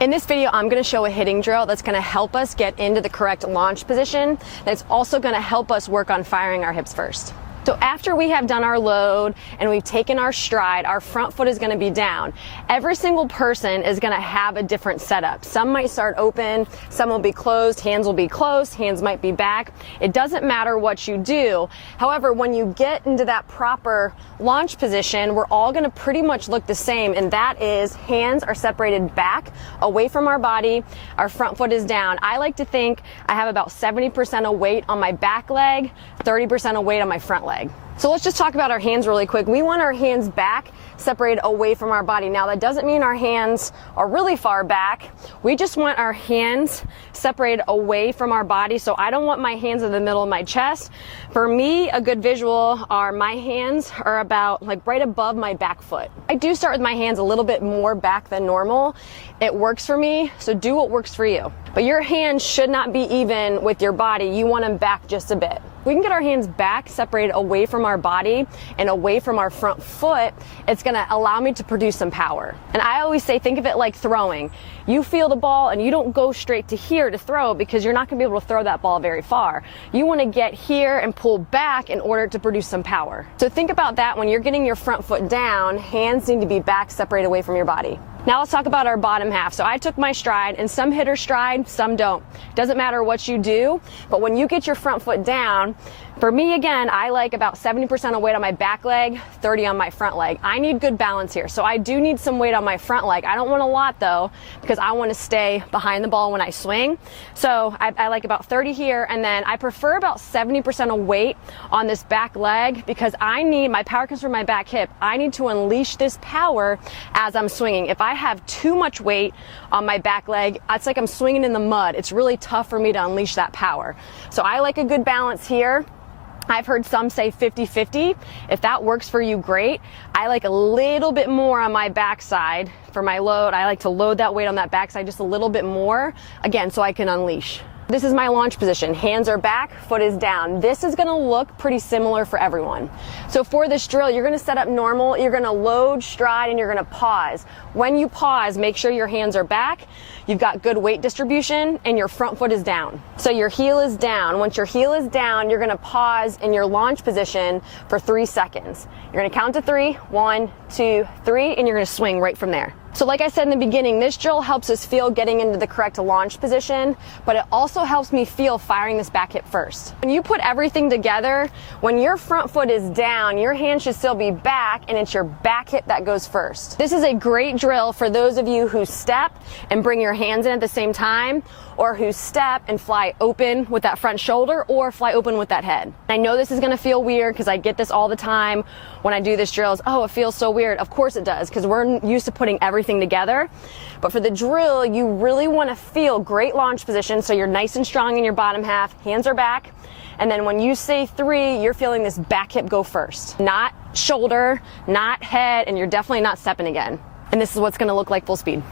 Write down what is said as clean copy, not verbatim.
In this video, I'm going to show a hitting drill that's going to help us get into the correct launch position. That's also going to help us work on firing our hips first. So after we have done our load and we've taken our stride, our front foot is going to be down. Every single person is going to have a different setup. Some might start open, some will be closed, hands will be closed, hands might be back. It doesn't matter what you do. However, when you get into that proper launch position, we're all going to pretty much look the same, and that is hands are separated back, away from our body, our front foot is down. I like to think I have about 70% of weight on my back leg, 30% of weight on my front leg. So let's just talk about our hands really quick. We want our hands back, separated away from our body. Now that doesn't mean our hands are really far back. We just want our hands separated away from our body. So I don't want my hands in the middle of my chest. For me, a good visual are my hands are about like right above my back foot. I do start with my hands a little bit more back than normal. It works for me, so do what works for you. But your hands should not be even with your body. You want them back just a bit. We can get our hands back, separated away from our body and away from our front foot. It's going to allow me to produce some power. And I always say, think of it like throwing. You feel the ball and you don't go straight to here to throw because you're not going to be able to throw that ball very far. You want to get here and pull back in order to produce some power. So think about that when you're getting your front foot down, hands need to be back, separated away from your body. Now let's talk about our bottom half. So I took my stride, and some hitters stride, some don't. Doesn't matter what you do, but when you get your front foot down, for me again, I like about 70% of weight on my back leg, 30 on my front leg. I need good balance here. So I do need some weight on my front leg. I don't want a lot though, because I want to stay behind the ball when I swing. So I like about 30 here, and then I prefer about 70% of weight on this back leg because my power comes from my back hip. I need to unleash this power as I'm swinging. If I have too much weight on my back leg, it's like I'm swinging in the mud. It's really tough for me to unleash that power. So I like a good balance here. I've heard some say 50-50. If that works for you, great. I like a little bit more on my backside for my load. I like to load that weight on that backside just a little bit more, again, so I can unleash. This is my launch position. Hands are back, foot is down. This is gonna look pretty similar for everyone. So for this drill, you're gonna set up normal, you're gonna load, stride, and you're gonna pause. When you pause, make sure your hands are back, you've got good weight distribution, and your front foot is down. So your heel is down. Once your heel is down, you're gonna pause in your launch position for 3 seconds. You're gonna count to 3, 1, 2, 3, and you're gonna swing right from there. So like I said in the beginning, this drill helps us feel getting into the correct launch position, but it also helps me feel firing this back hip first. When you put everything together, when your front foot is down, your hand should still be back, and it's your back hip that goes first. This is a great drill for those of you who step and bring your hands in at the same time, or who step and fly open with that front shoulder, or fly open with that head. I know this is gonna feel weird because I get this all the time when I do this drills. Oh, it feels so weird. Of course it does, because we're used to putting everything together. But for the drill, you really want to feel great launch position, so you're nice and strong in your bottom half, hands are back, and then when you say 3, you're feeling this back hip go first. Not shoulder, not head, and you're definitely not stepping again. And this is what's going to look like full speed.